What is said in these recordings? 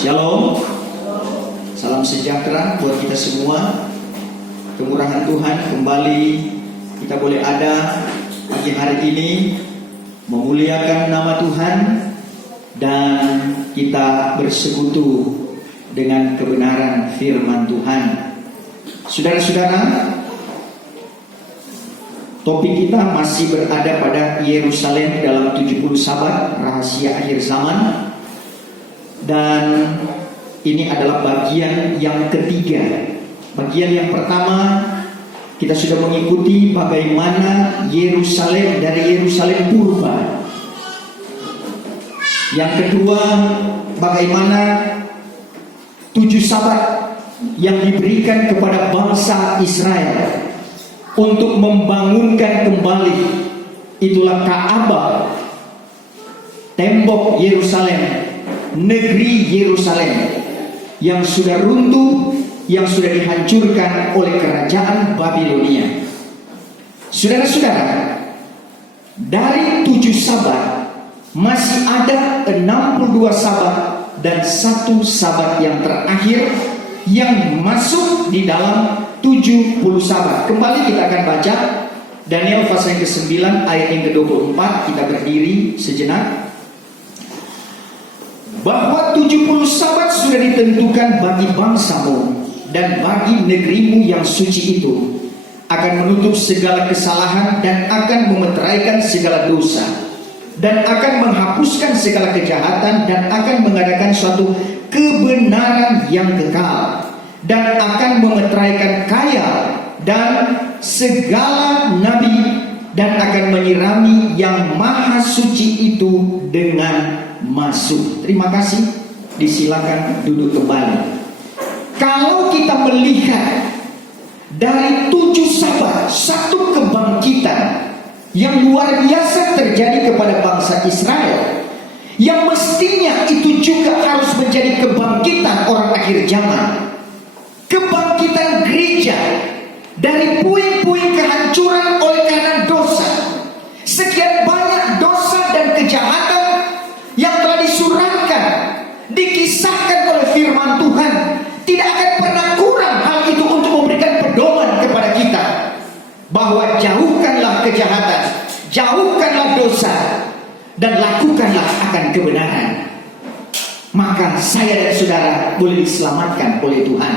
Shalom. Salam sejahtera buat kita semua. Kemurahan Tuhan kembali kita boleh ada pagi hari ini memuliakan nama Tuhan dan kita bersekutu dengan kebenaran firman Tuhan. Saudara-saudara, topik kita masih berada pada Yerusalem dalam 70 sabat rahasia akhir zaman. Dan ini adalah bagian yang ketiga. Bagian yang pertama kita sudah mengikuti bagaimana Yerusalem dari Yerusalem purba. Yang kedua, bagaimana 7 sabat yang diberikan kepada bangsa Israel untuk membangunkan kembali. Itulah Ka'bah, tembok Yerusalem, negeri Yerusalem yang sudah runtuh, yang sudah dihancurkan oleh kerajaan Babilonia. Saudara-saudara, dari 7 sabat masih ada 62 sabat dan 1 sabat yang terakhir yang masuk di dalam 70 sabat. Kembali kita akan baca Daniel pasal yang ke-9 ayat yang ke-24. Kita berdiri sejenak. Bahwa 70 sabat sudah ditentukan bagi bangsamu dan bagi negerimu yang suci itu, akan menutup segala kesalahan dan akan memeteraikan segala dosa, dan akan menghapuskan segala kejahatan, dan akan mengadakan suatu kebenaran yang kekal, dan akan memeteraikan kaya dan segala nabi, dan akan menyirami yang maha suci itu dengan masuk. Terima kasih. Disilakan duduk kembali. Kalau kita melihat dari 7 sabat, satu kebangkitan yang luar biasa terjadi kepada bangsa Israel, yang mestinya itu juga harus menjadi kebangkitan orang akhir zaman, kebangkitan gereja dari puing-puing kehancuran oleh karena dosa. Sekian banyak dosa dan kejahatan yang telah disuratkan, dikisahkan oleh firman Tuhan. Tidak akan pernah kurang hal itu untuk memberikan pedoman kepada kita bahwa jauhkanlah kejahatan, jauhkanlah dosa, dan lakukanlah akan kebenaran. Maka saya dan saudara boleh diselamatkan oleh Tuhan.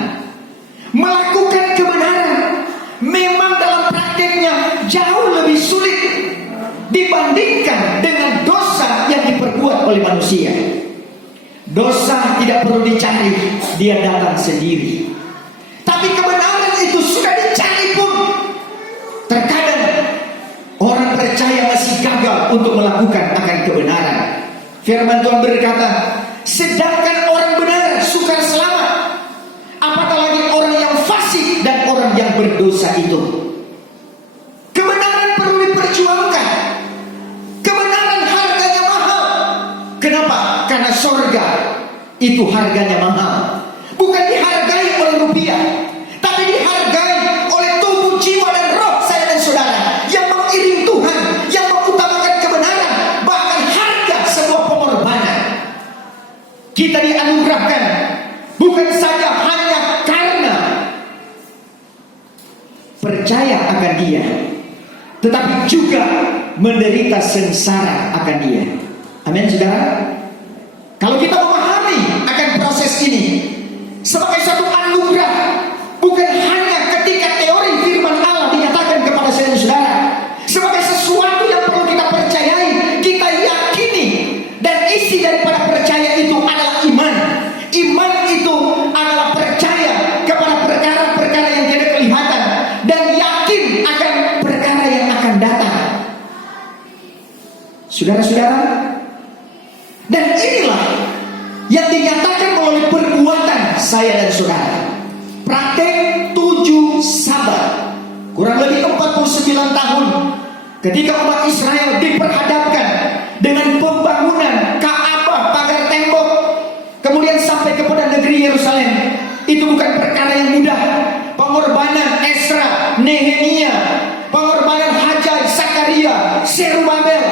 Melakukan kebenaran memang dalam prakteknya jauh lebih sulit dibandingkan dengan dosa yang diperbuat oleh manusia. Dosa tidak perlu dicari, dia datang sendiri. Tapi kebenaran itu sudah dicari pun, terkadang orang percaya masih gagal untuk melakukan akan kebenaran. Firman Tuhan berkata, sedangkan orang benar sukar selamat, apatah lagi orang yang fasik dan orang yang berdosa itu. Kebenaran perlu diperjuangkan. Kebenaran harganya mahal. Kenapa? Karena sorga itu harganya mahal. Bukan dihargai oleh rupiah, tapi dihargai oleh tubuh, jiwa, dan roh saya dan saudara yang mengiring Tuhan, yang mengutamakan kebenaran, bahkan harga sebuah pengorbanan. Kita dianugerahkan bukan saja hanya karena percaya akan Dia, tetapi juga menderita sengsara akan Dia. Amin, saudara. Kalau kita memahami akan proses ini sebagai satu anugerah, bukan hanya ketika teori firman Allah dinyatakan kepada saya dan saudara, sebagai sesuatu yang perlu kita percayai, kita yakini, dan isi daripada percaya itu adalah iman. Iman itu adalah percaya kepada perkara-perkara yang tidak kelihatan dan yakin akan perkara yang akan datang. Saudara-saudara, dan inilah yang dinyatakan melalui perbuatan saya dan saudara. Praktek 7 sabat, kurang lebih 49 tahun, ketika umat Israel diperhadapkan dengan pembangunan Ka'bah, pagar tembok, kemudian sampai kepada negeri Yerusalem. Itu bukan perkara yang mudah. Pengorbanan Ezra, Nehemia, pengorbanan Hajai, Zakaria, Zerubabel.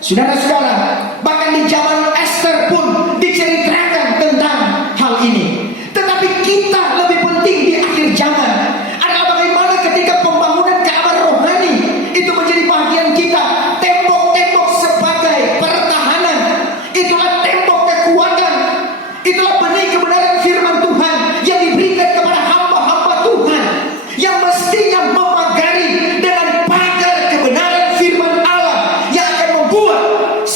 Saudara-saudara, bahkan di zaman Esther pun diceritakan tentang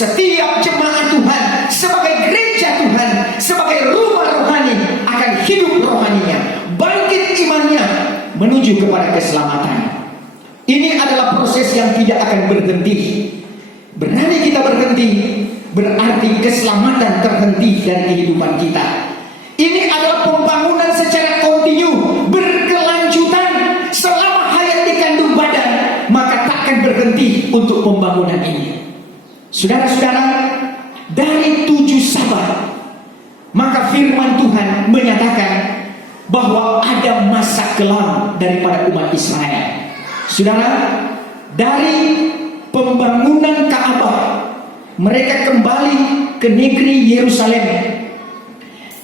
setiap jemaat Tuhan sebagai gereja Tuhan, sebagai rumah rohani akan hidup rohaninya, bangkit imannya menuju kepada keselamatan. Ini adalah proses yang tidak akan berhenti. Berani kita berhenti, berarti keselamatan terhenti dari kehidupan kita. Ini adalah pembangunan secara kontinu, berkelanjutan selama hayat dikandung badan, maka takkan berhenti untuk pembangunan ini. Saudara-saudara, dari 7 Sabat, maka firman Tuhan menyatakan bahwa ada masa kelam daripada umat Israel. Saudara, dari pembangunan Ka'bah, mereka kembali ke negeri Yerusalem,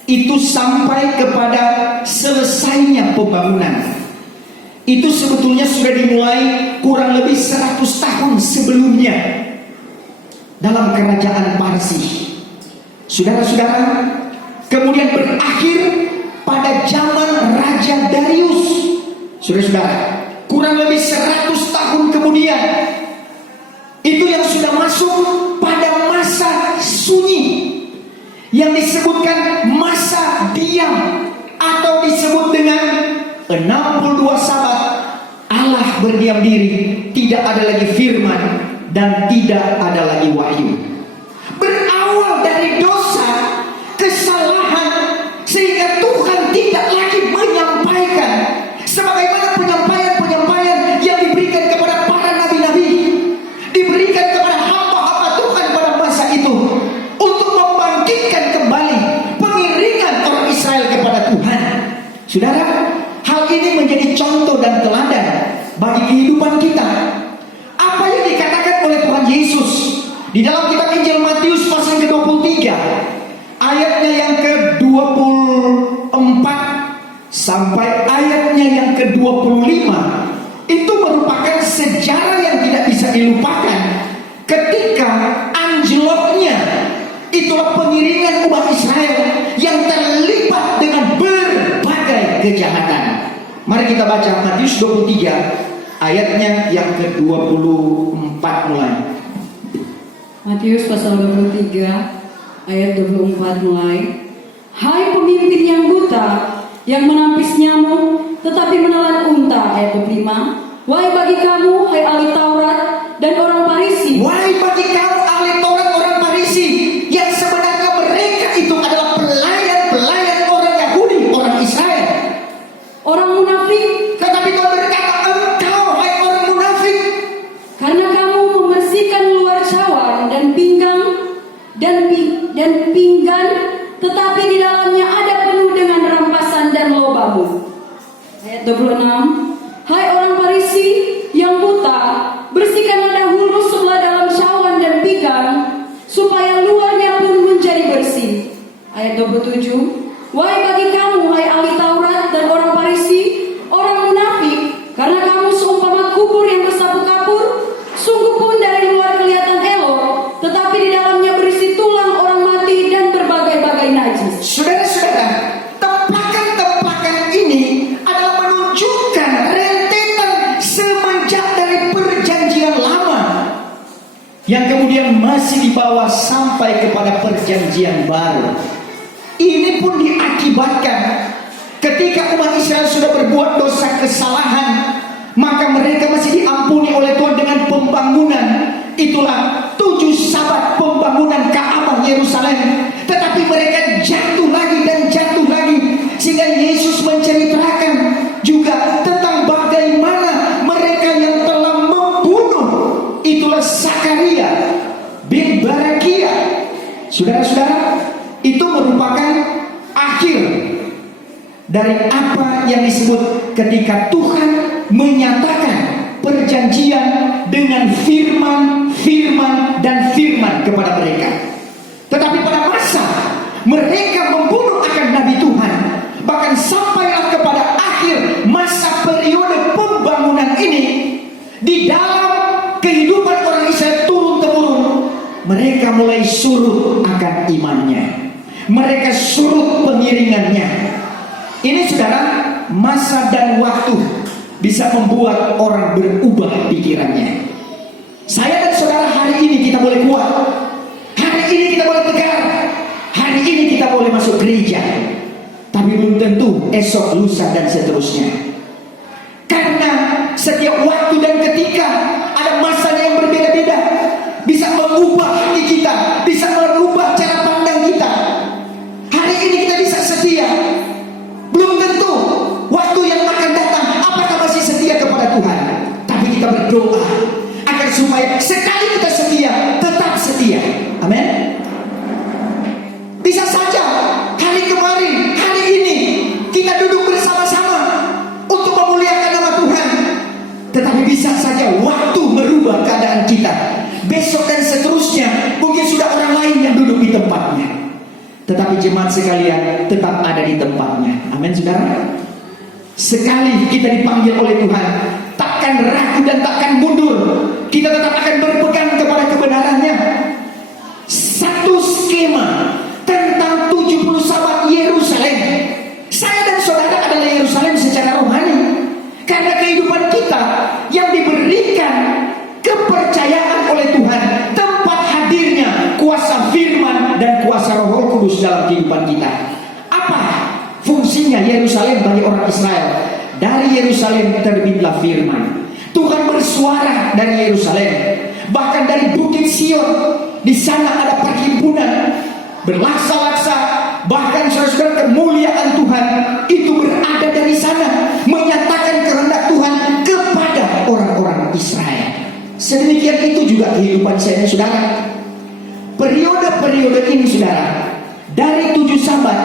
itu sampai kepada selesainya pembangunan. Itu sebetulnya sudah dimulai kurang lebih 100 tahun sebelumnya dalam kerajaan Parsi. Saudara-saudara, kemudian berakhir pada zaman Raja Darius. Saudara-saudara, kurang lebih 100 tahun kemudian, itu yang sudah masuk pada masa sunyi, yang disebutkan masa diam, atau disebut dengan 62 Sabat Allah berdiam diri, tidak ada lagi firman dan tidak ada lagi wahyu. Berawal dari dosa, kesalahan, sehingga Tuhan tidak lagi menyampaikan sebagaimana penyampaian-penyampaian yang diberikan kepada para nabi-nabi, diberikan kepada hamba-hamba Tuhan pada masa itu, untuk membangkitkan kembali pengiringan orang Israel kepada Tuhan. Saudara, hal ini menjadi contoh dan teladan bagi kehidupan kita. Apa yang dikatakan oleh Tuhan Yesus di dalam kitab Injil Matius pasal ke-23, ayatnya yang ke-24 sampai ayatnya yang ke-25, itu merupakan sejarah yang tidak bisa dilupakan. Ketika anjloknya, itulah pengiringan umat Israel yang terlibat dengan berbagai kejahatan. Mari kita baca Matius 23 ayatnya yang ke-24 mulai. Matius pasal 23 ayat 24 mulai. Hai pemimpin yang buta, yang menampis nyamuk tetapi menelan unta. Ayat 25. Wahai bagi kamu, hai ahli Taurat dan orang Farisi. Wahai bagi kamu ahli Taurat, orang Farisi, yang sebenarnya mereka itu adalah pelayan-pelayan orang Yahudi, orang Israel, orang munafik. tetapi kau berkata, engkau hai orang munafik, Karena kamu membersihkan luar cawan dan pinggang dan pinggan, tetapi di dalamnya ada penuh dengan rampasan dan lobamu. Ayat 26. Hai orang Farisi yang buta, bersihkanlah dahulu sebelah dalam cawan dan pinggang, supaya luarnya pun menjadi bersih. Ayat 27. Wahai bagi kamu, hai ahli Taurat dan orang Farisi, orang munafik, karena kamu seumpama kubur yang bersapu kapur, sungguh pun dari luar kelihatan elok, tetapi di dalamnya berisi tulang orang mati dan berbagai-bagai najis. Saudara-saudara, templakan-templakan ini adalah menunjukkan rentetan semenjak dari perjanjian lama yang kemudian masih dibawa sampai kepada perjanjian baru. Ini pun diakibatkan ketika umat Israel sudah berbuat dosa kesalahan, maka mereka masih diampuni oleh Tuhan dengan pembangunan. Itulah 7 Sabat pembangunan Ka'bah Yerusalem. Tetapi mereka jatuh lagi dan jatuh lagi, sehingga Yesus menceritakan juga tentang bagaimana mereka yang telah membunuh, itulah Zakaria bin Barakia. Saudara-saudara, itu merupakan akhir dari apa yang disebut ketika Tuhan menyatakan perjanjian dengan firman kepada mereka. Tetapi pada masa mereka membunuh akan Nabi Tuhan, bahkan sampailah kepada akhir masa periode pembangunan ini, di dalam kehidupan orang Israel turun-temurun, mereka mulai surut akan imannya, mereka surut pengiringannya. Ini saudara, masa dan waktu bisa membuat orang berubah pikirannya. Saya dan saudara hari ini kita boleh kuat boleh masuk gereja, tapi belum tentu esok, lusa, dan seterusnya. Karena setiap waktu dan ketika ada masanya yang berbeda-beda, bisa mengubah hati kita, bisa mengubah cara pandang kita. Hari ini kita bisa setia, belum tentu waktu yang akan datang apakah masih setia kepada Tuhan. Tapi kita berdoa agar supaya sekali kita setia, tetap setia. Amin. Bisa saja hari kemarin, hari ini kita duduk bersama-sama untuk memuliakan nama Tuhan, tetapi bisa saja waktu merubah keadaan kita. Besok dan seterusnya mungkin sudah orang lain yang duduk di tempatnya. Tetapi jemaat sekalian tetap ada di tempatnya. Amin, saudara. Sekali kita dipanggil oleh Tuhan, takkan ragu dan takkan mundur. Kita tetap akan berpegang kepada kebenarannya. Satu skema tentang 70 sahabat Yerusalem. Saya dan saudara adalah Yerusalem secara rohani, karena kehidupan kita yang diberikan kepercayaan oleh Tuhan, tempat hadirnya kuasa firman dan kuasa Roh Kudus dalam kehidupan kita. Apa fungsinya Yerusalem bagi orang Israel? Dari Yerusalem terbitlah firman. Tuhan bersuara dari Yerusalem, bahkan dari Bukit Sion. Di sana ada perhimpunan berlaksa-laksa, bahkan saudara-saudara, kemuliaan Tuhan itu berada dari sana, menyatakan kehendak Tuhan kepada orang-orang Israel. Sedemikian itu juga kehidupan saya, saudara. Periode-periode ini, saudara, dari 7 sabat,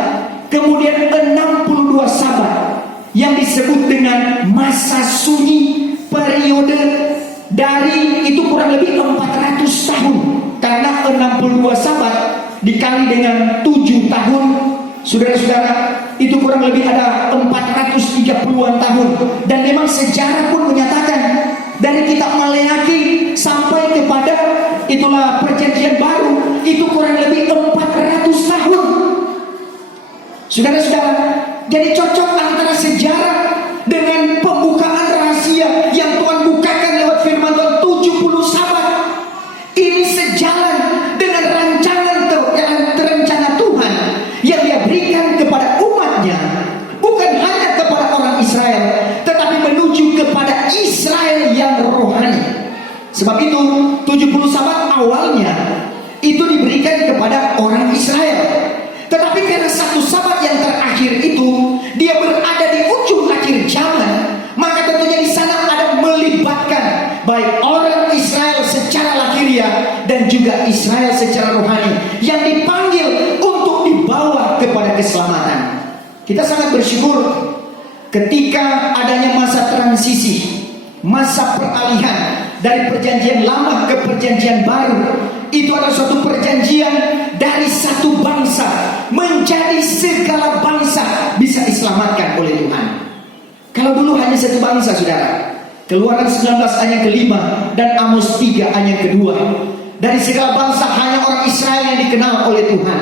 kemudian 62 sabat yang disebut dengan masa sunyi, periode dari itu kurang lebih 400 tahun. Karena 62 sabat dikali dengan 7 tahun, saudara-saudara, itu kurang lebih ada 430-an tahun. Dan memang sejarah pun menyatakan dari kitab Maleakhi sampai kepada itulah perjanjian baru, itu kurang lebih 400 tahun. Saudara-saudara, jadi cocok antara sejarah dengan pembukaan rahasia yang Tuhan bukakan lewat firman Tuhan 70 sabat. Ini sejalan dengan rencana Tuhan yang Dia berikan kepada umatnya, bukan hanya kepada orang Israel, tetapi menuju kepada Israel yang rohani. Sebab itu 70 sabat awalnya itu diberikan kepada orang Israel, tetapi karena satu sabat yang terakhir itu dia berada di ujung akhir zaman, maka tentunya di sana ada melibatkan baik orang Israel secara lahiriah dan juga Israel secara rohani yang dipanggil untuk dibawa kepada keselamatan. Kita sangat bersyukur ketika adanya masa transisi, masa peralihan dari perjanjian lama ke perjanjian baru. Itu adalah suatu perjanjian dari satu bangsa menjadi segala bangsa bisa diselamatkan oleh Tuhan. Kalau dulu hanya satu bangsa, saudara, Keluaran 19 ayat ke-5 dan Amos 3 ayat ke-2, dari segala bangsa hanya orang Israel yang dikenal oleh Tuhan.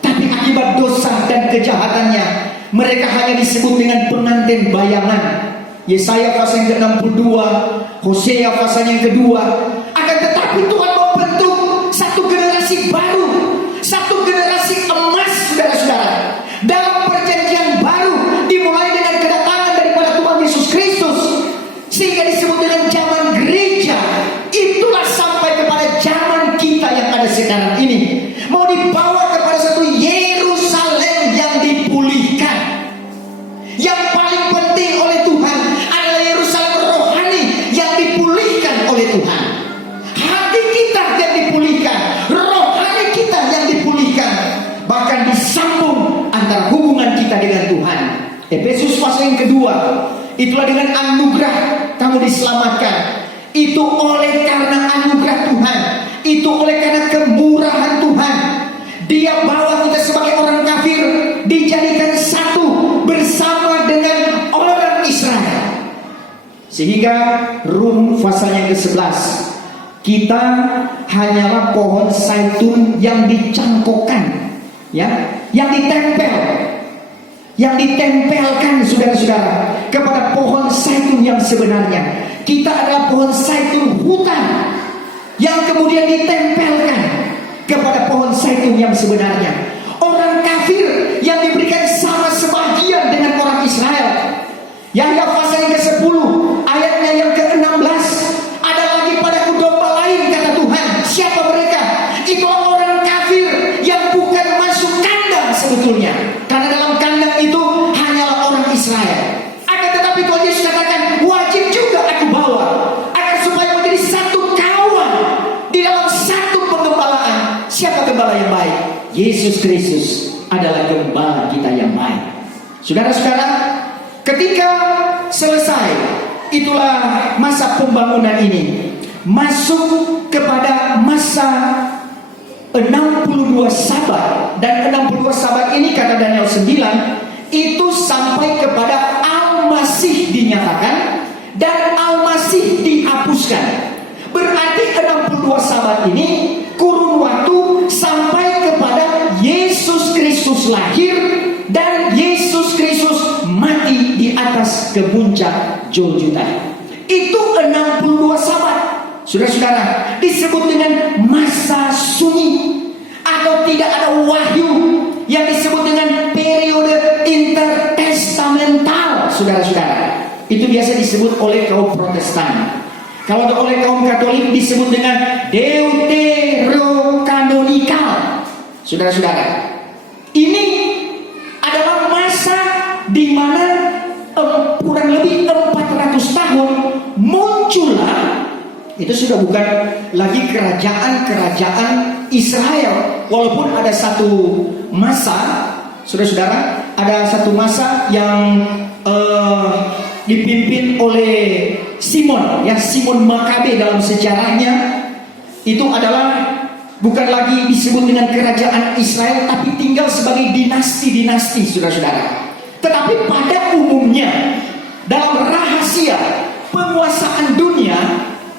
Tapi akibat dosa dan kejahatannya, mereka hanya disebut dengan pengantin bayangan. Yesaya pasal yang ke-62, Hosea pasal yang kedua. Akan tetapi Tuhan membentuk satu generasi baru, satu generasi emas, saudara-saudara, dalam perjanjian baru, dimulai dengan kedatangan daripada Tuhan Yesus Kristus, sehingga disebut dengan zaman gereja. Itulah sampai kepada zaman kita yang ada sekarang ini, mau dibawa kepada satu Yerusalem yang dipulihkan. Yang paling penting oleh Tuhan adalah Yerusalem rohani yang dipulihkan oleh Tuhan. Hati kita yang dipulihkan, rohani kita yang dipulihkan, bahkan disambung antara hubungan kita dengan Tuhan. Efesus pasal yang kedua, itulah dengan anugerah kamu diselamatkan. Itu oleh karena anugerah Tuhan, itu oleh karena kemurahan Tuhan. Dia bawa kita sebagai orang kafir, dijadikan satu bersama dengan orang Israel. Sehingga Rum pasal yang ke-11, kita hanyalah pohon zaitun yang dicangkokkan, ya, yang ditempelkan, saudara-saudara, kepada pohon zaitun yang sebenarnya. Kita adalah pohon zaitun hutan yang kemudian ditempelkan kepada pohon zaitun yang sebenarnya. Orang kafir sebetulnya, karena dalam kandang itu hanyalah orang Israel. Akan tetapi Tuhan Yesus katakan, wajib juga aku bawa, agar supaya menjadi satu kawan di dalam satu penggembalaan. Siapa gembala yang baik? Yesus Kristus adalah gembala kita yang baik. Saudara-saudara, ketika selesai, itulah masa pembangunan ini, masuk kepada masa 62 sabat. Dan 62 sabat ini kata Daniel 9, itu sampai kepada Al-Masih dinyatakan dan Al-Masih dihapuskan. Berarti 62 sabat ini kurun waktu sampai kepada Yesus Kristus lahir dan Yesus Kristus mati di atas kemuncak Golgota. Itu 62 sabat. Saudara-saudara, disebut dengan masa sunyi, atau tidak ada wahyu, yang disebut dengan periode intertestamental. Saudara-saudara, itu biasa disebut oleh kaum Protestan. Kalau oleh kaum Katolik disebut dengan deuterokanonikal. Saudara-saudara, ini adalah masa di mana kurang lebih 400 tahun muncullah. Itu sudah bukan lagi kerajaan Israel. Walaupun ada satu masa, saudara-saudara, ada satu masa yang dipimpin oleh Simon, ya, Simon Makabe dalam sejarahnya. Itu adalah bukan lagi disebut dengan kerajaan Israel, tapi tinggal sebagai dinasti-dinasti, saudara-saudara. Tetapi pada umumnya, dalam rahasia penguasaan dunia,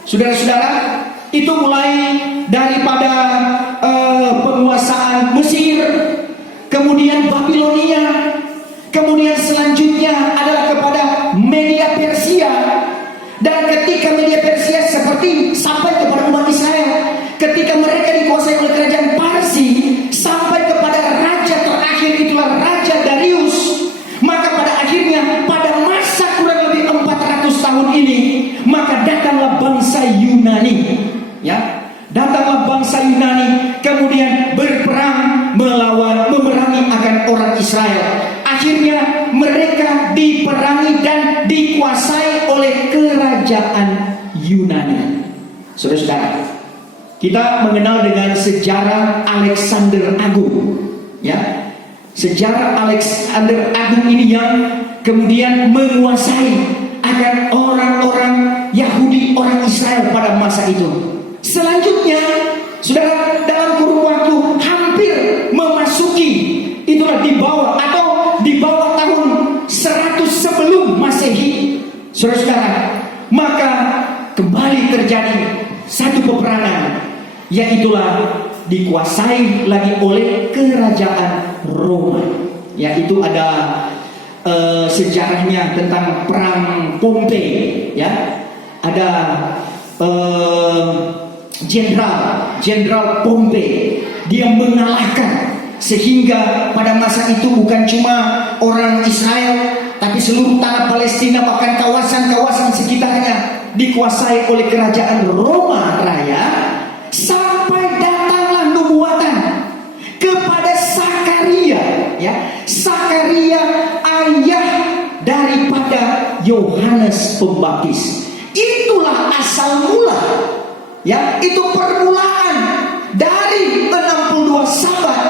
saudara-saudara, itu mulai daripada penguasaan Mesir, kemudian Babilonia, kemudian selanjutnya adalah kepada Media Persia. Dan ketika Media Persia seperti sampai kepada umat Israel, ketika mereka dikuasai oleh kerajaan Parsi, sampai kepada raja terakhir, itulah Raja Darius. Maka pada akhirnya, pada masa kurang lebih 400 tahun ini, maka datanglah bangsa Yunani, ya, datanglah bangsa Yunani, kemudian berperang memerangi akan orang Israel. Akhirnya mereka diperangi dan dikuasai oleh kerajaan Yunani. Saudara-saudara, kita mengenal dengan sejarah Alexander Agung, ya. Sejarah Alexander Agung ini yang kemudian menguasai akan orang-orang Yahudi, orang Israel pada masa itu. Selanjutnya, saudara, dalam kurun waktu hampir memasuki, itulah di bawah tahun 100 sebelum Masehi, saudara-saudara, maka kembali terjadi satu peperangan, yaitulah dikuasai lagi oleh kerajaan Roma. Yaitu ada sejarahnya tentang perang Pompei, ya. Ada Jenderal Pompei, dia mengalahkan, sehingga pada masa itu bukan cuma orang Israel, tapi seluruh tanah Palestina, bahkan kawasan-kawasan sekitarnya dikuasai oleh kerajaan Roma Raya. Sampai datanglah nubuatan kepada Sakaria, ya, Sakaria ayah daripada Yohanes Pembaptis. Itulah asal mula, ya, itu permulaan dari 62 sabat.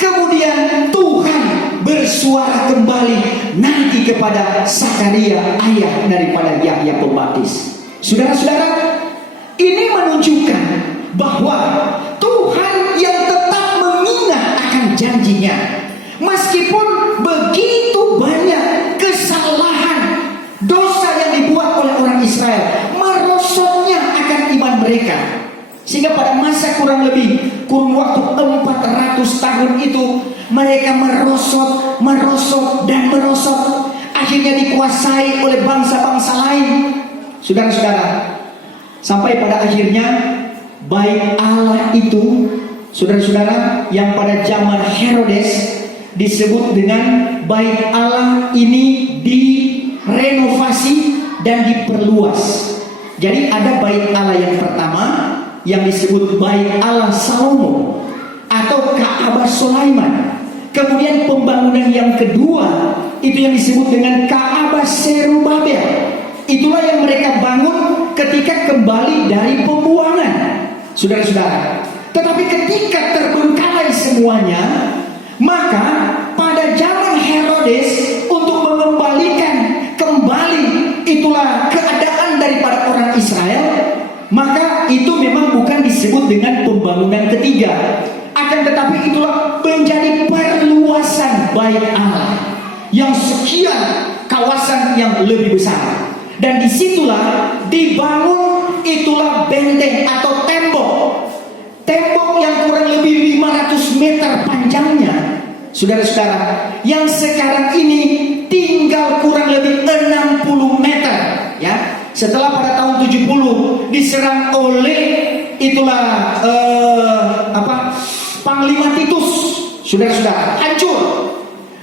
Kemudian Tuhan bersuara kembali nanti kepada Sakaria ayah daripada Yahya Pembaptis. Saudara-saudara, ini menunjukkan bahwa Tuhan yang tetap mengingat akan janjinya, meskipun begitu banyak kesalahan, dosa yang dibuat oleh orang Israel, merosotnya akan iman mereka, sehingga pada masa kurun waktu 400 tahun itu mereka merosot, akhirnya dikuasai oleh bangsa-bangsa lain. Saudara-saudara, sampai pada akhirnya Bait Allah itu, saudara-saudara, yang pada zaman Herodes disebut dengan Bait Allah ini direnovasi dan diperluas. Jadi ada Bait Allah yang pertama yang disebut Bait Allah Salomo atau Ka'bah Sulaiman. Kemudian pembangunan yang kedua itu yang disebut dengan Ka'bah Zerubabel. Itulah yang mereka bangun ketika kembali dari pembuangan, saudara-saudara. Tetapi ketika terbengkalai semuanya, maka pada zaman Herodes untuk mengembalikan kembali itulah keadaan daripada orang Israel, maka itu memang bukan disebut dengan pembangunan ketiga, akan tetapi itulah menjadi perluasan bait Allah yang sekian kawasan yang lebih besar. Dan disitulah dibangun itulah benteng atau tembok yang kurang lebih 500 meter panjangnya, saudara-saudara, yang sekarang ini tinggal kurang lebih 60 meter, ya. Setelah pada tahun 70 diserang oleh itulah Panglima Titus, saudara-saudara, hancur.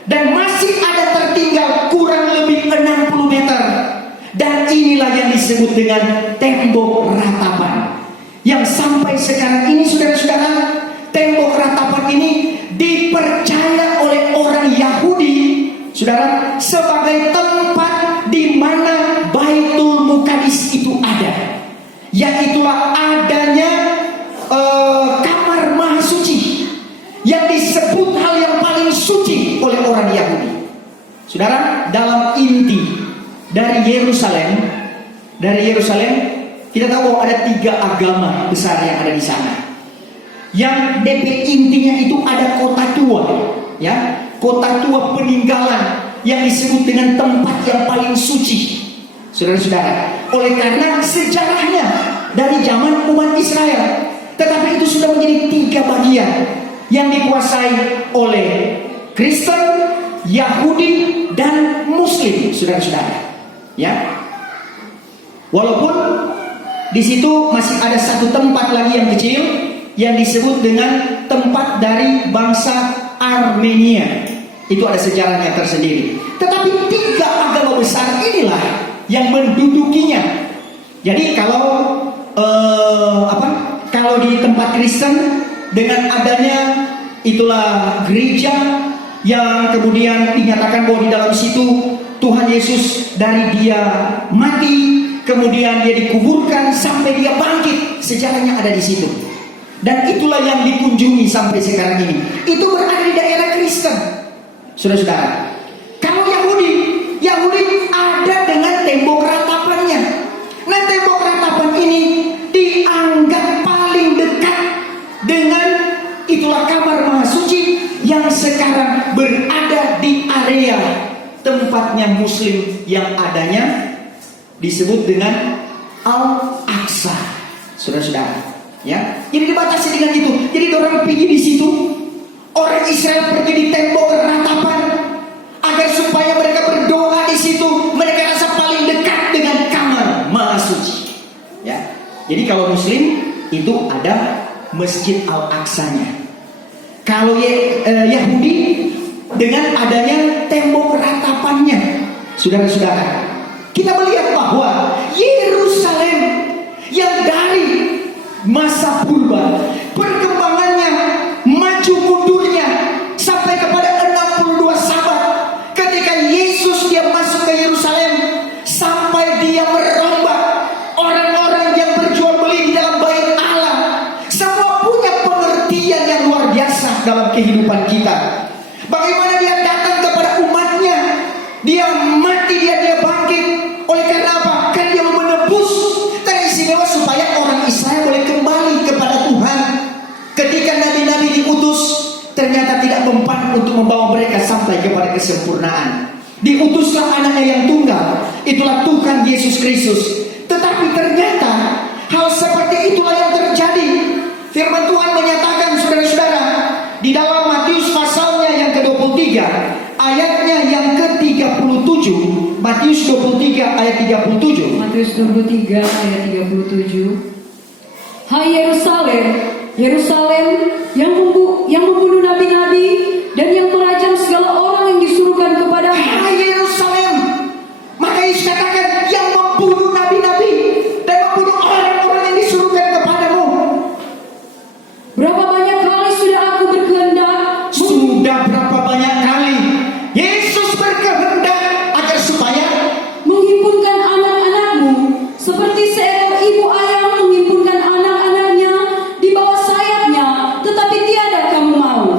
Dan masih ada tertinggal kurang lebih 60 meter. Dan inilah yang disebut dengan tembok ratapan, yang sampai sekarang ini, saudara-saudara, tembok ratapan ini dipercaya oleh orang Yahudi, saudara, sebagai tempat di mana Baitul Muqaddis itu ada. Yaitulah adanya kamar maha suci, yang disebut hal yang paling suci oleh orang Yahudi. Saudara, dalam inti dari Yerusalem, kita tahu bahwa ada 3 agama besar yang ada di sana. Yang DP intinya itu ada kota tua, ya, kota tua peninggalan yang disebut dengan tempat yang paling suci, saudara-saudara. Oleh karena sejarahnya dari zaman umat Israel, tetapi itu sudah menjadi 3 bagian yang dikuasai oleh Kristen, Yahudi, dan Muslim, saudara-saudara. Ya, walaupun di situ masih ada satu tempat lagi yang kecil yang disebut dengan tempat dari bangsa Armenia. Itu ada sejarahnya tersendiri. Tetapi 3 agama besar inilah yang mendudukinya. Jadi kalau kalau di tempat Kristen, dengan adanya itulah gereja yang kemudian dinyatakan bahwa di dalam situ Tuhan Yesus dari dia mati, kemudian dia dikuburkan sampai dia bangkit, sejarahnya ada di situ. Dan itulah yang dikunjungi sampai sekarang ini. Itu berada di daerah Kristen, saudara-saudara. Kalau Yahudi ada dengan tembok ratapannya. Nah, tembok ratapan ini dianggap paling dekat dengan itulah kamar maha suci yang sekarang berada di area tempatnya Muslim yang adanya disebut dengan Al-Aqsa, saudara-saudara. Ya, jadi dibatasi dengan itu. Jadi orang pergi di situ, orang Israel pergi di tembok ratapan agar supaya mereka berdoa di situ. Mereka rasa paling dekat dengan kamar maha suci. Ya, jadi kalau Muslim itu ada Masjid Al-Aqsanya. Kalau Yahudi dengan adanya tembok ratapannya, saudara-saudara, kita melihat bahwa Yerusalem yang dari masa purba perkembangannya, maju mundurnya sampai kepada 62 sabat ketika Yesus dia masuk ke Yerusalem, sampai dia merombak orang-orang yang berjual beli di dalam bait Allah. Semua punya pengertian yang luar biasa dalam kehidupan kita. Bagaimana dia datang kepada umatnya, dia mati, dia bangkit. Oleh karena apa? Karena dia menebus teristimewa supaya orang Israel boleh kembali kepada Tuhan. Ketika nabi-nabi diutus, ternyata tidak mempan untuk membawa mereka sampai kepada kesempurnaan. Diutuslah anaknya yang tunggal, itulah Tuhan Yesus Kristus. Tetapi ternyata hal seperti itulah yang terjadi. Firman Tuhan menyatakan, saudara-saudara, di dalam Matius pasalnya yang ke-23, ayatnya yang ke-37, Matius 23 ayat 37. Matius 23 ayat 37. Hai Yerusalem, Yerusalem yang membunuh nabi-nabi dan yang merajam segala orang yang disuruhkan kepada. Hai Yerusalem, maka Yesus katakan yang membunuh nabi-nabi dan membunuh orang-orang yang disuruhkan kepadamu. Berapa banyak kali sudah aku berkehendak, Sudah berapa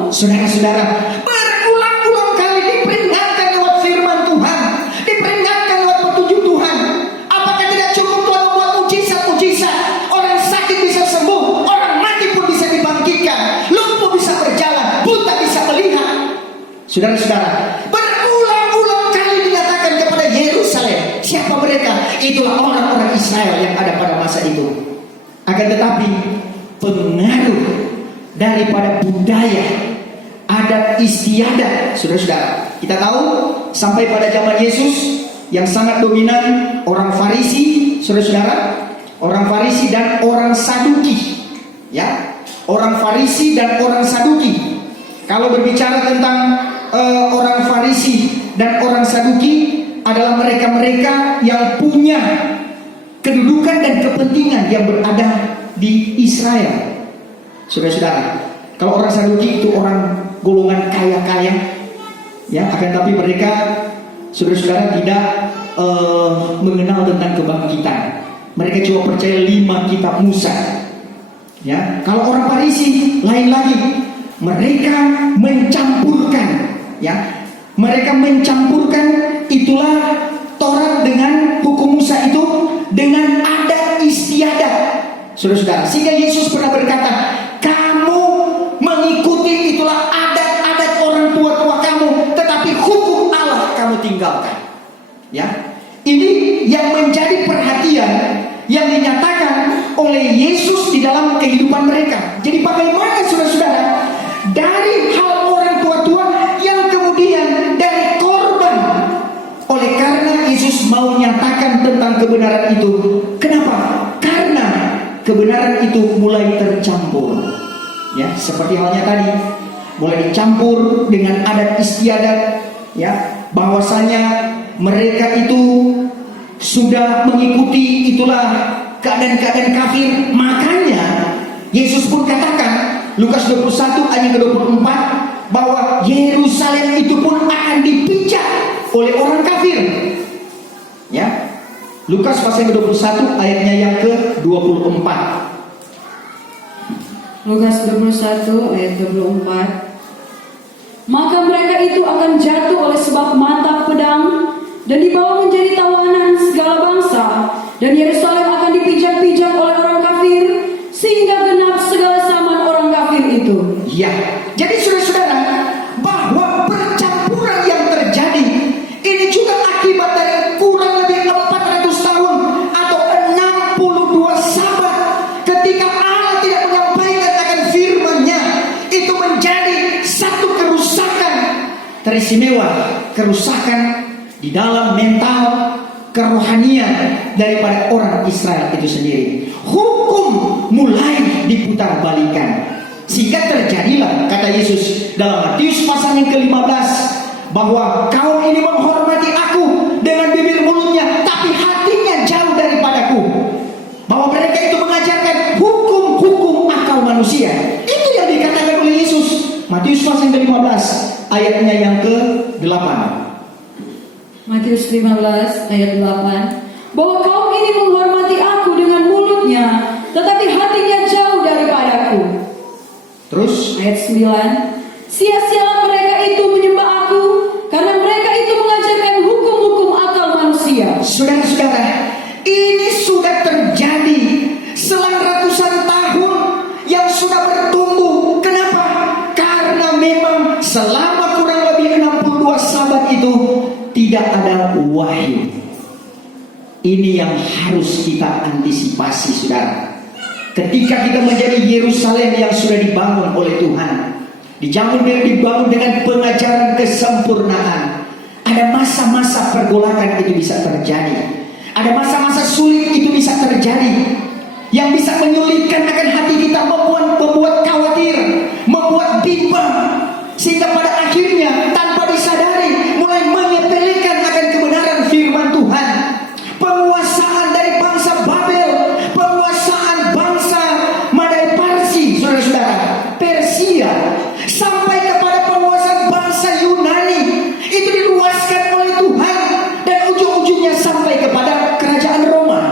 Saudara-saudara, berulang-ulang kali diperingatkan lewat firman Tuhan, diperingatkan lewat petunjuk Tuhan. Apakah tidak cukup Tuhan membuat mujizat-mujizat? Orang sakit bisa sembuh, orang mati pun bisa dibangkitkan, lumpuh bisa berjalan, buta bisa melihat. Saudara-saudara, berulang-ulang kali dinyatakan kepada Yerusalem, siapa mereka? Itulah orang-orang Israel yang ada pada masa itu. Akan tetapi pengaruh daripada budaya, adat istiadat, saudara-saudara, kita tahu sampai pada zaman Yesus yang sangat dominan orang Farisi, saudara-saudara, orang Farisi dan orang Saduki, ya, orang Farisi dan orang Saduki. Kalau berbicara tentang orang Farisi dan orang Saduki, adalah mereka-mereka yang punya kedudukan dan kepentingan yang berada di Israel. Saudara-saudara, kalau orang Saduki itu orang golongan kaya-kaya, ya, akan tapi mereka, saudara-saudara, tidak mengenal tentang kebangkitan. Mereka cuma percaya 5 kitab Musa. Ya, kalau orang Farisi lain lagi, mereka mencampurkan, ya, mereka mencampurkan itulah Taurat dengan hukum Musa itu dengan adat istiadat, saudara-saudara. Sehingga Yesus pernah berkata, kamu mengikuti itulah adat-adat orang tua-tua kamu, tetapi hukum Allah kamu tinggalkan. Ya, ini yang menjadi perhatian yang dinyatakan oleh Yesus di dalam kehidupan mereka. Jadi bagaimana, saudara-saudara, dari hal orang tua-tua yang kemudian dari korban, oleh karena Yesus mau nyatakan tentang kebenaran itu. Kenapa? Karena kebenaran itu mulai tercampur, ya, seperti halnya tadi, mulai dicampur dengan adat istiadat, ya, bahwasanya mereka itu sudah mengikuti itulah keadaan-keadaan kafir. Makanya Yesus pun katakan, Lukas 21 ayat ke-24, bahwa Yerusalem itu pun akan dipijak oleh orang kafir. Ya, Lukas pasal ke-21 ayatnya yang ke-24. Lukas 21 ayat 24. Maka mereka itu akan jatuh oleh sebab mata pedang dan dibawa menjadi tawanan segala bangsa, dan Yerusalem akan dipijak-pijak oleh orang kafir sehingga genap segala zaman orang kafir itu. Ya, jadi saudara-saudara, bahwa percampuran yang terjadi ini juga akibat dari kurang lebih 400 tahun atau 62 sabat ketika Allah tidak menyampaikan akan firman-Nya. Itu menjadi satu kerusakan teristimewa, kerusakan di dalam mental kerohanian daripada orang Israel itu sendiri. Hukum mulai diputar-balikan, sehingga terjadilah kata Yesus dalam Matius pasal yang ke-15, bahwa kaum ini menghormati aku dengan bibir mulutnya, tapi hatinya jauh daripadaku. Bahwa mereka itu mengajarkan hukum-hukum akal manusia. Itu yang dikatakan oleh Yesus. Matius pasal yang ke-15 ayatnya yang ke-8. Matius 15 ayat 8. Bahwa kaum ini menghormati aku dengan mulutnya, tetapi hatinya jauh daripadaku. Terus Ayat 9. Sia-sialah mereka itu menyembah aku, karena mereka itu mengajarkan hukum-hukum akal manusia. saudara-saudara, ini sudah terjadi selang ratusan tahun yang sudah bertumbuh. Kenapa? Karena memang selama kurang lebih 62 sabat itu tidak ada wahyu. Ini yang harus kita antisipasi, saudara. Ketika kita menjadi Yerusalem yang sudah dibangun oleh Tuhan, dibangun dengan pengajaran kesempurnaan, ada masa-masa pergolakan itu bisa terjadi. Ada masa-masa sulit itu bisa terjadi, yang bisa menyulitkan akan hati kita, membuat khawatir, membuat bimbang, sehingga pada akhirnya tanpa disadari mulai menyepelekan akan kebenaran firman Tuhan. Penguasaan dari bangsa Babel, penguasaan bangsa Madai Parsi, saudara-saudara, Persia, sampai kepada penguasaan bangsa Yunani, itu diluaskan oleh Tuhan, dan ujung-ujungnya sampai kepada kerajaan Roma.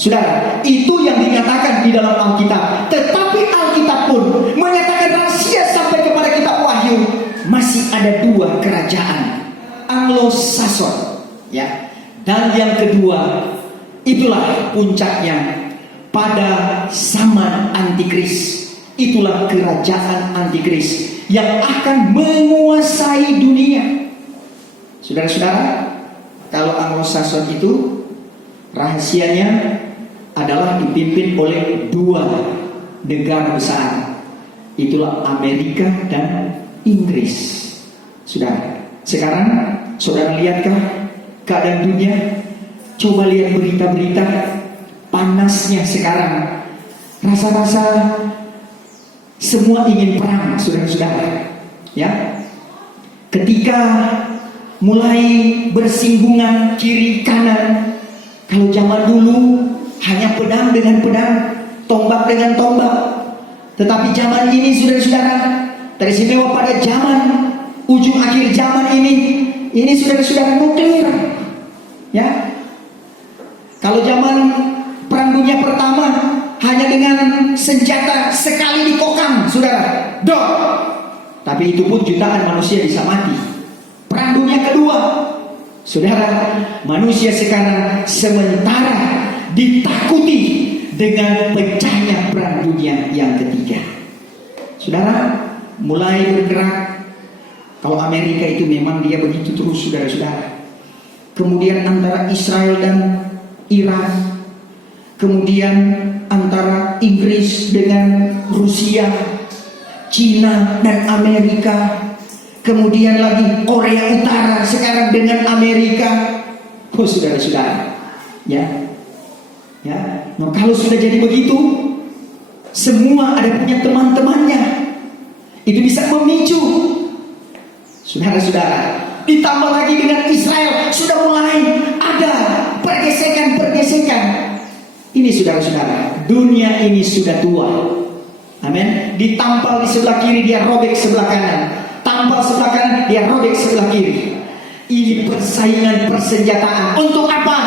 Saudara, itu yang dinyatakan di dalam Alkitab. Tetapi Alkitab pun menyatakan rahasia sampai kepada kita kerajaan Anglo-Saxon, ya. Dan yang kedua, itulah puncaknya pada zaman Antikris. Itulah kerajaan Antikris yang akan menguasai dunia. Saudara-saudara, kalau Anglo-Saxon itu rahasianya adalah dipimpin oleh dua negara besar. Itulah Amerika dan Inggris. Saudara, sekarang saudara lihatkah keadaan dunia? Coba lihat berita-berita panasnya sekarang. Rasa-rasa semua ingin perang, saudara-saudara. Ya, ketika mulai bersinggungan kiri kanan. Kalau zaman dulu hanya pedang dengan pedang, tombak dengan tombak. Tetapi zaman ini, saudara-saudara, teristimewa pada zaman ujung akhir zaman ini saudara-saudara nuklir. Ya, kalau zaman Perang Dunia Pertama hanya dengan senjata sekali dikokang, saudara, dok. Tapi itu pun jutaan manusia bisa mati. Perang Dunia Kedua, saudara, manusia sekarang sementara ditakuti dengan pecahnya Perang Dunia yang Ketiga. Saudara, mulai bergerak. Kalau Amerika itu memang dia begitu terus, saudara-saudara. Kemudian antara Israel dan Iran, kemudian antara Inggris dengan Rusia, Cina dan Amerika, kemudian lagi Korea Utara sekarang dengan Amerika. Oh, saudara-saudara, ya. Nah, kalau sudah jadi begitu, semua ada punya teman-temannya. Itu bisa memicu, saudara-saudara. Ditambah lagi dengan Israel, sudah mulai ada pergesekan. Ini saudara-saudara, dunia ini sudah tua. Amin. Ditampal di sebelah kiri, dia robek sebelah kanan. Tampal sebelah kanan, dia robek sebelah kiri. Ini persaingan persenjataan. Untuk apa?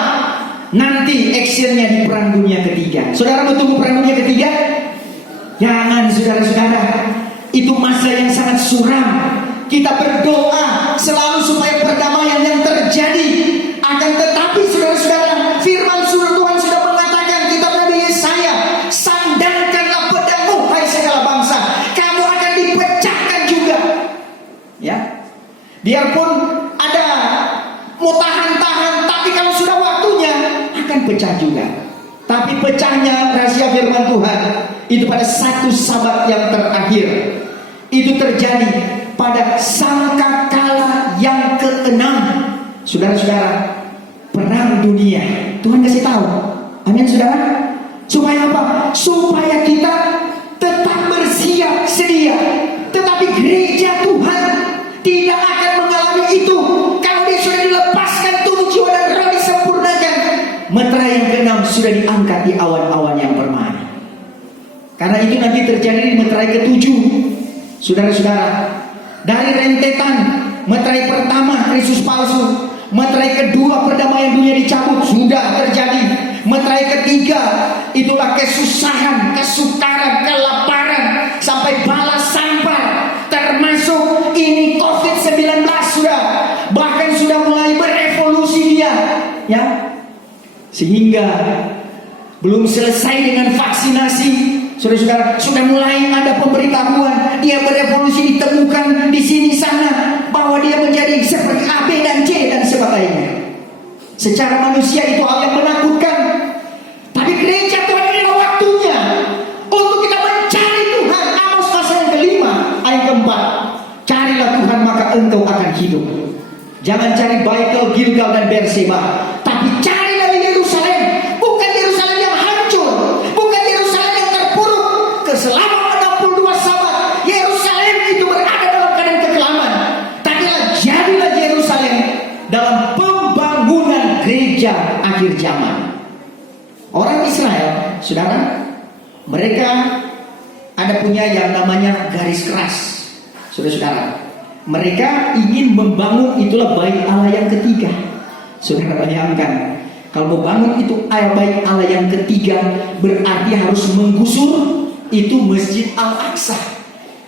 Nanti actionnya di Perang Dunia Ketiga. Saudara mau tunggu Perang Dunia Ketiga? Jangan, saudara-saudara. Itu masa yang sangat suram. Kita berdoa selalu supaya perdamaian yang terjadi. Akan tetapi, saudara-saudara, firman Tuhan sudah mengatakan, kitab Nabi Yesaya, sandangkanlah pedangmu, hai segala bangsa, kamu akan dipecahkan juga. Ya, biarpun ada mau tahan-tahan, tapi kalau sudah waktunya akan pecah juga. Tapi pecahnya rahasia firman Tuhan itu pada satu Sabat yang terakhir. Itu terjadi pada sangkakala yang ke-6. Saudara-saudara, perang dunia. Tuhan kasih tahu. Amin, saudara. Supaya apa? Supaya kita tetap bersiap sedia. Tetapi gereja Tuhan tidak akan mengalami itu kalau dia sudah dilepaskan tubuh, jiwa dan roh disempurnakan. Meterai yang ke-6 sudah diangkat di awan-awan yang bermana. Karena itu nanti terjadi di meterai ke-7. Saudara-saudara, dari rentetan meterai pertama Kristus palsu, meterai kedua perdamaian dunia dicabut, sudah terjadi. Meterai ketiga itulah kesusahan, kesukaran, kelaparan sampai balas sampah, termasuk ini COVID-19 sudah, bahkan sudah mulai berevolusi dia, ya. Sehingga belum selesai dengan vaksinasi, saudara-saudara, sudah mulai ada pemberitahuan dia berevolusi, ditemukan di sini sana bahwa dia menjadi seperti A, B dan C dan sebagainya. Secara manusia itu hal yang menakutkan. Tapi gereja Tuhan, inilah waktunya untuk kita mencari Tuhan. Amos pasal yang ke-5 ayat ke-4. Carilah Tuhan maka engkau akan hidup. Jangan cari Baikel, Gilgal dan Berseba, tapi carilah Yerusalem. Bukan Yerusalem yang hancur, bukan Yerusalem yang terpuruk. Selama 62 Sabat Yerusalem itu berada dalam keadaan kekelaman. Tapi jadilah Yerusalem dalam pembangunan gereja akhir zaman. Orang Israel, saudara, mereka ada punya yang namanya garis keras. Saudara-saudara, mereka ingin membangun itulah bait Allah yang ketiga. Saudara bayangkan, kalau membangun itu bait Allah yang ketiga, berarti harus menggusur itu Masjid Al-Aqsa.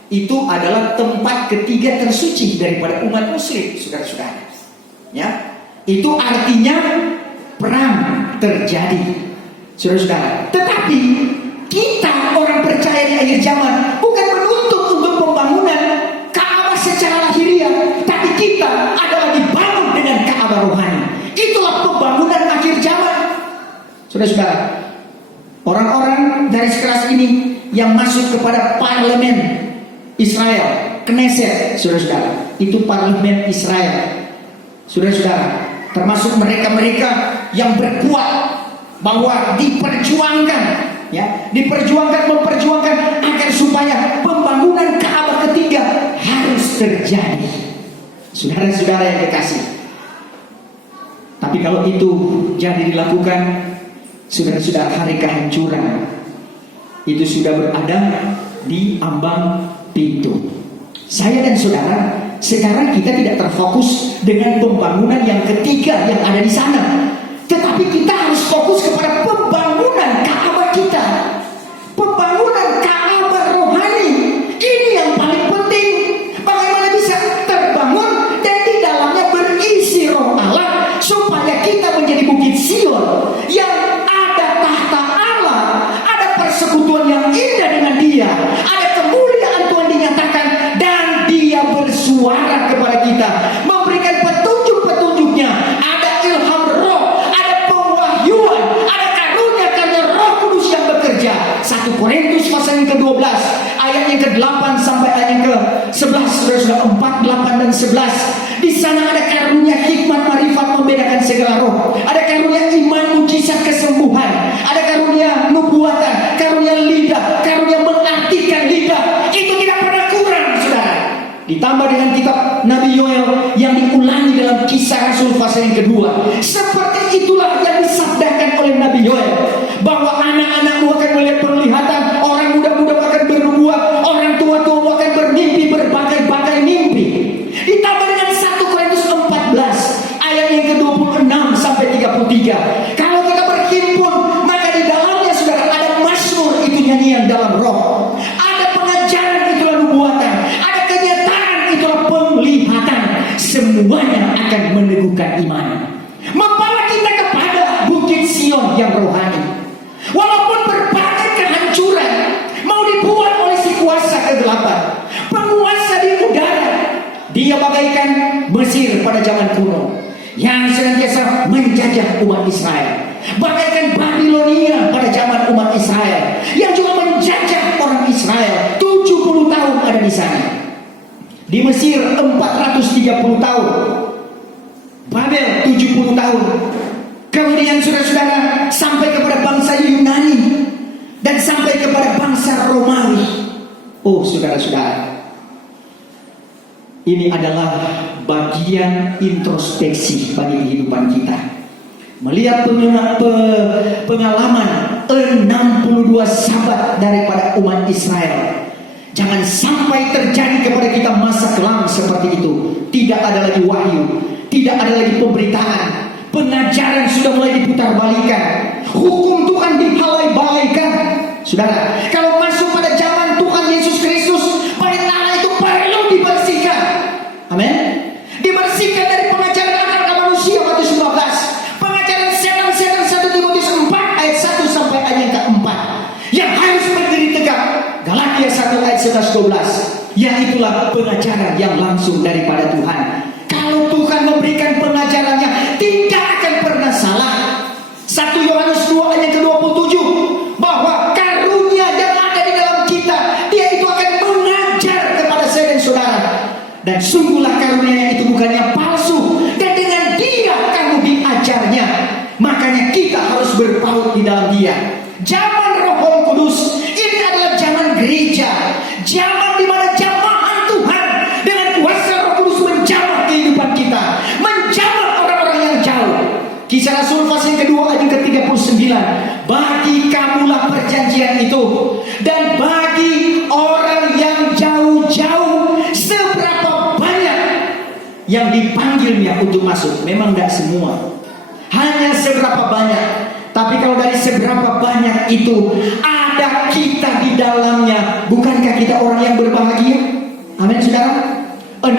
Itu adalah tempat ketiga tersuci daripada umat muslim, saudara-saudara. Ya, itu artinya perang terjadi, saudara-saudara. Tetapi kita orang percaya di akhir zaman bukan menuntut untuk pembangunan Ka'bah secara lahiriah, tapi kita adalah dibangun dengan Ka'bah rohani. Itulah pembangunan akhir zaman, saudara-saudara. Orang-orang garis keras ini yang masuk kepada parlemen Israel, Knesset, saudara-saudara, itu parlemen Israel, saudara-saudara, termasuk mereka-mereka yang berkuat bahwa diperjuangkan, ya, memperjuangkan agar supaya pembangunan Ka'bah ketiga harus terjadi, saudara-saudara yang kekasih. Tapi kalau itu jadi dilakukan, saudara-saudara, hari kehancuran itu sudah berada di ambang pintu. Saya dan saudara, sekarang kita tidak terfokus dengan pembangunan yang ketiga yang ada di sana, tetapi kita harus fokus kepada pembangunan Ka'bah kita, pembangunan Ka'bah rohani. Ini yang paling penting. Bagaimana bisa terbangun dan di dalamnya berisi roh Allah, supaya kita menjadi bukit Sion yang ada tahta Allah, ada persekutuan yang indah dengan Dia, ada kemuliaan Tuhan dinyatakan, dan Dia bersuara kepada kita, memberikan petunjuk-petunjuknya, ada ilham roh, ada pewahyuan, ada karunia Roh Kudus yang bekerja. 1 Korintus pasal yang ke-12 ayat yang ke-8 sampai ayat yang ke-11, saudara-saudara, 4, 8 dan 11. Di sana ada karunia hikmat, marifat, membedakan segala roh, ada karunia iman, mujizat, kesembuhan, ada karunia nubuatan, karunia lidah, karunia mengartikan lidah. Itu tidak pernah kurang, saudara. Ditambah dengan kitab Nabi Yoel yang diulangi dalam Kisah Rasul pasal yang kedua. Seperti itulah yang disabdakan oleh Nabi Yoel, bahwa anak-anakmu akan melihat penglihatan, orang muda-muda akan bernubuat, orang tua-tua akan bermimpi berbagai-bagai mimpi. Ditambah dengan 1 Korintus 14 ayat yang ke-26 sampai 33. Kalau kita berhimpun, maka di dalamnya, saudara, ada mazmur, itu nyanyian dalam roh, ada pengajaran, itulah nubuatan, ada kenyataan, itulah penglihatan. Semuanya akan meneguhkan iman, membawa kita kepada bukit Sion yang rohani. Walaupun berbagai kehancuran mau dibuat oleh si kuasa kegelapan, penguasa di udara, dia bagaikan Mesir pada zaman kuno yang senantiasa menjajah umat Israel, bagaikan Babilonia pada zaman umat Israel yang juga menjajah orang Israel. 70 tahun ada di sana. Di Mesir 430 tahun, Babel 70 tahun. Kemudian saudara-saudara sampai kepada bangsa Yunani dan sampai kepada bangsa Romawi. Oh saudara-saudara, ini adalah bagian introspeksi bagi kehidupan kita. Melihat pengalaman 62 sahabat daripada umat Israel, jangan sampai terjadi kepada kita masa kelam seperti itu. Tidak ada lagi wahyu, tidak ada lagi pemberitaan, pengajaran sudah mulai diputar-balikan, hukum Tuhan dihalai-balaikan. Saudara, kalau masuk pada zaman Tuhan Yesus Kristus, bait Allah itu perlu dibersihkan. Amin. Dibersihkan dari pengajaran akal manusia, Matius 15, pengajaran setan-setan, 1 Timotius 4 ayat 1 sampai ayat yang ke-4, yang harus berdiri tegak, Galatia 1 ayat 11-12. Ya, itulah pengajaran yang langsung daripada Tuhan. Kalau Tuhan memberikan pengajarannya, tidak akan pernah salah. 1 Yohanes 2 ayat ke-27, bahwa karunia yang ada di dalam kita, dia itu akan mengajar kepada saya dan saudara. Dan sungguhlah karunia itu bukannya palsu, dan dengan dia kamu diajarnya. Makanya kita harus berpaut di dalam dia. Zaman Roh Kudus ini adalah zaman gereja, zaman di mana jamaah Tuhan dengan kuasa Roh Kudus menjamah kehidupan kita, menjamah orang-orang yang jauh. Kisah Rasul pasal yang kedua ayat ke-39, bagi kamulah perjanjian itu, dan bagi orang yang jauh-jauh seberapa banyak yang dipanggilnya untuk masuk. Memang tidak semua, hanya seberapa banyak. Tapi kalau dari seberapa banyak itu ada kita di dalamnya, bukankah kita orang yang berbahagia? Amin saudara. 62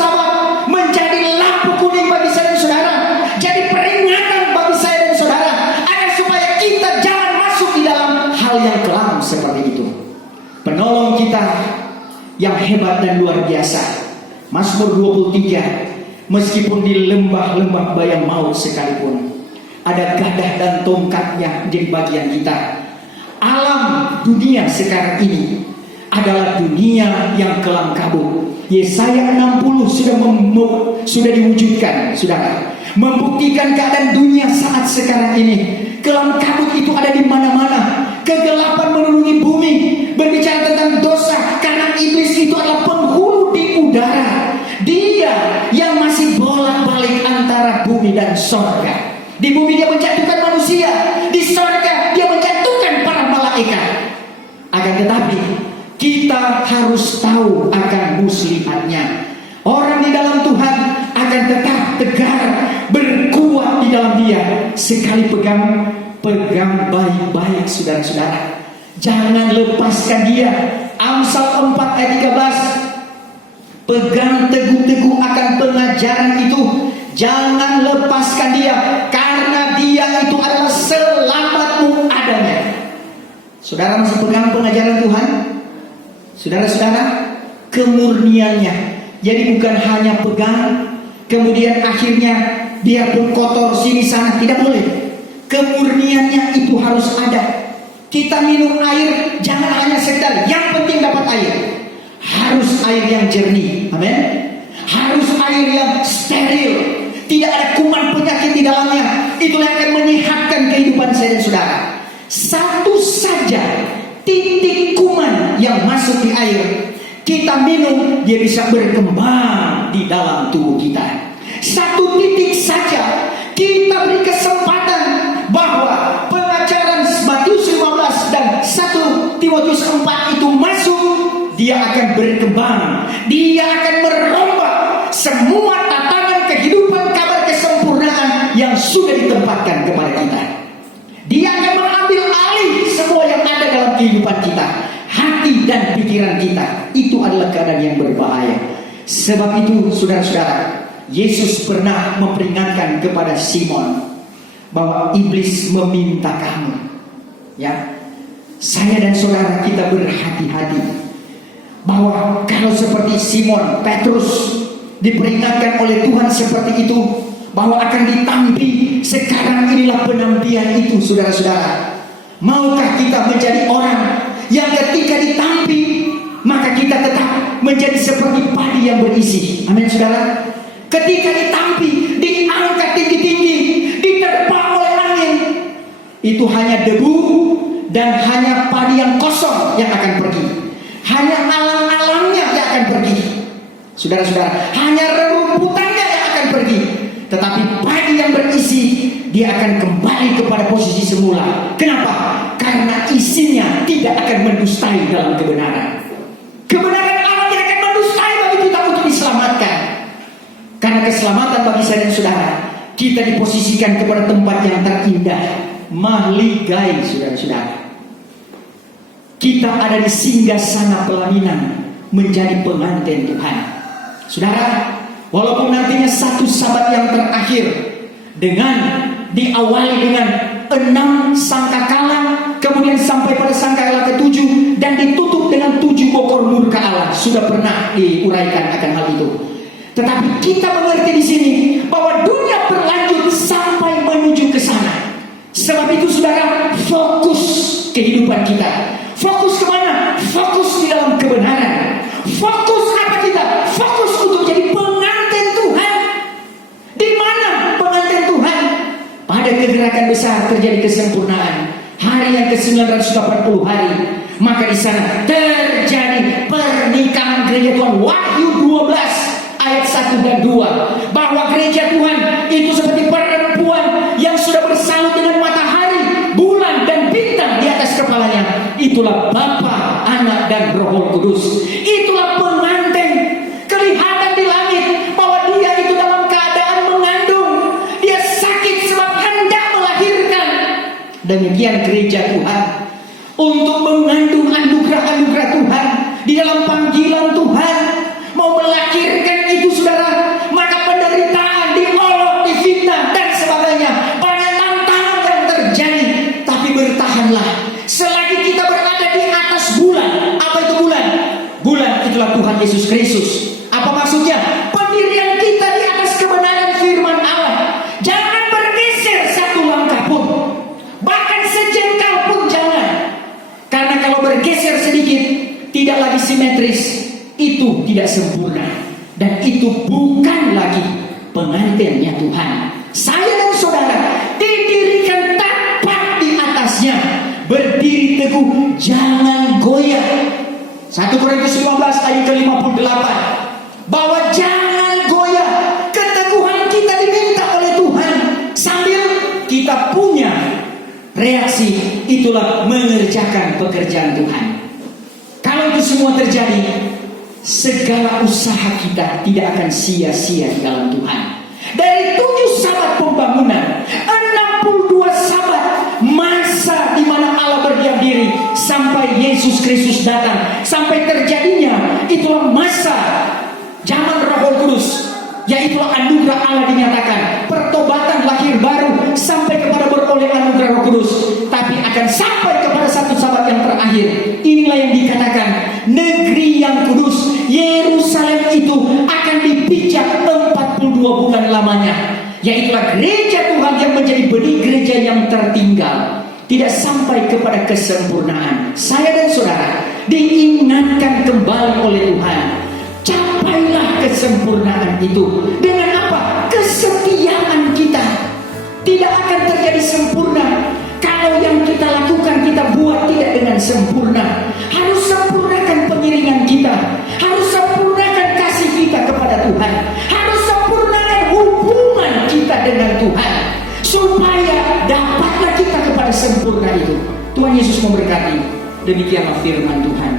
sahabat menjadi lampu kuning bagi saya dan saudara, jadi peringatan bagi saya dan saudara, agar supaya kita jangan masuk di dalam hal yang kelam seperti itu. Penolong kita yang hebat dan luar biasa, Mazmur 23, meskipun di lembah-lembah bayang maut sekalipun, ada gadah dan tongkatnya di bagian kita. Alam dunia sekarang ini adalah dunia yang kelam kabut. Yesaya 60 sudah diwujudkan, saudara, membuktikan keadaan dunia saat sekarang ini. Kelam kabut itu ada di mana-mana. Kegelapan menuruni bumi. Berbicara tentang dosa, karena iblis itu adalah penghulu di udara. Dia yang masih bolak-balik antara bumi dan sorga. Di bumi dia menjatuhkan manusia, di sorga dia menjatuhkan para malaikat. Akan tetapi kita harus tahu akan muslihatnya. Orang di dalam Tuhan akan tetap tegar, berkuat di dalam Dia. Sekali pegang baik-baik saudara-saudara. Jangan lepaskan Dia. Amsal 4 ayat 13. Pegang teguh-teguh akan pengajaran itu. Jangan lepaskan Dia, karena Dia itu adalah selamatmu adanya. Saudara masih pegang pengajaran Tuhan? Saudara-saudara, kemurniannya. Jadi bukan hanya pegang, kemudian akhirnya biarpun kotor sini sana, tidak boleh. Kemurniannya itu harus ada. Kita minum air jangan hanya sekedar, yang penting dapat air. Harus air yang jernih, amin. Harus air yang steril, tidak ada kuman penyakit di dalamnya. Itulah yang akan menyehatkan kehidupan saya dan saudara. Satu saja titik kuman yang masuk di air, kita minum, dia bisa berkembang di dalam tubuh kita. Satu titik saja kita beri kesempatan bahwa pengajaran Matius 15 dan 1 Timotius 4 itu masuk, dia akan berkembang. Dia akan merombak semua tatanan kehidupan, kabar kesempurnaan yang sudah ditempatkan kepada kita. Dia akan mengambil alih semua yang ada dalam kehidupan kita. Hati dan pikiran kita, itu adalah keadaan yang berbahaya. Sebab itu saudara-saudara, Yesus pernah memperingatkan kepada Simon bahwa iblis meminta kamu. Ya, saya dan saudara kita berhati-hati bahwa kalau seperti Simon Petrus diperingatkan oleh Tuhan seperti itu, bahwa akan ditampi. Sekarang inilah penampian itu, saudara-saudara. Maukah kita menjadi orang yang ketika ditampi, maka kita tetap menjadi seperti padi yang berisi? Amin, saudara. Ketika ditampi, diangkat tinggi-tinggi, diterpa oleh angin, itu hanya debu dan hanya padi yang kosong yang akan pergi. Hanya alang-alangnya yang akan pergi, saudara-saudara. Hanya rerumputannya yang akan pergi. Tetapi padi yang berisi, dia akan kembali kepada posisi semula. Kenapa? Karena isinya tidak akan mendustai dalam kebenaran. Kebenaran Allah tidak akan mendustai bagi kita untuk diselamatkan. Karena keselamatan bagi saya dan saudara, kita diposisikan kepada tempat yang terindah, mahligai, saudara-saudara. Kita ada di singgasana pelaminan, menjadi pengantin Tuhan. Saudara, walaupun nantinya satu sabat yang terakhir diawali dengan 6 sangkakala, kemudian sampai pada sangkakala ke-7 dan ditutup dengan 7 pokok murka Allah. Sudah pernah diuraikan akan hal itu. Tetapi kita mengerti di sini bahwa dunia berlanjut sampai menuju ke sana. Sebab itu saudara, fokus kehidupan kita. Fokus kemana? Fokus di dalam kebenaran. Fokus apa kita? Fokus untuk jadi pengantin Tuhan. Di mana pengantin Tuhan? Pada kegerakan besar terjadi kesempurnaan. Hari yang ke-980 hari. Maka di sana terjadi pernikahan gereja Tuhan. Wahyu 12 ayat 1 dan 2. Bahwa gereja Tuhan itu seperti perempuan yang sudah bersalut dengan matahari, bulan dan bintang di atas kepalanya. Itulah Bapa, Anak dan Roh Kudus. Itulah pengantin. Kelihatan di langit bahwa dia itu dalam keadaan mengandung. Dia sakit sebab hendak melahirkan. Demikian gereja Tuhan. untuk mengandung anugerah-anugerah Tuhan di dalam panggilan Tuhan, mau melahirkan itu saudara, maka penderitaan, diolok, difitnah dan sebagainya, banyak tantangan yang terjadi. Tapi bertahanlah selagi kita berada di atas bulan. Apa itu bulan? Bulan itulah Tuhan Yesus Kristus. Apa maksudnya? Pendirian kita di atas kebenaran firman Allah. Jangan bergeser satu langkah pun, bahkan sejengkal pun jangan. Karena kalau bergeser sedikit, tidak lagi simetris, itu tidak sempurna, dan itu bukan lagi pengantinnya Tuhan. Saya dan saudara didirikan tepat di atasnya, berdiri teguh, jangan goyah. 1 Korintus 15 ayat ke-58, bahwa jangan goyah, keteguhan kita diminta oleh Tuhan sambil kita punya reaksi, itulah mengerjakan pekerjaan Tuhan. Kalau itu semua terjadi, segala usaha kita tidak akan sia-sia di dalam Tuhan. Dari 7 sabat pembangunan, 62 sabat masa di mana Allah berdiam diri sampai Yesus Kristus datang, sampai terjadinya itulah masa zaman Roh Kudus, yaitulah anugerah Allah dinyatakan, pertobatan lahir baru sampai kepada beroleh anugerah Roh Kudus, tapi akan sampai kepada satu sabat yang terakhir. Inilah yang dikatakan negeri yang kudus, Yerusalem itu akan dipijak 42 bulan lamanya, yaitulah gereja Tuhan yang menjadi benih gereja yang tertinggal, tidak sampai kepada kesempurnaan. Saya dan saudara diingatkan kembali oleh Tuhan, capailah kesempurnaan itu. Dengan apa? Kesetiaan kita. Tidak akan terjadi sempurna kalau yang kita lakukan, kita buat tidak dengan sempurna. Harus sempurnakan pengiringan kita, harus sempurnakan kasih kita kepada Tuhan, harus sempurnakan hubungan kita dengan Tuhan, supaya dapatlah kita kepada sempurna itu. Tuhan Yesus memberkati. Demikianlah firman Tuhan.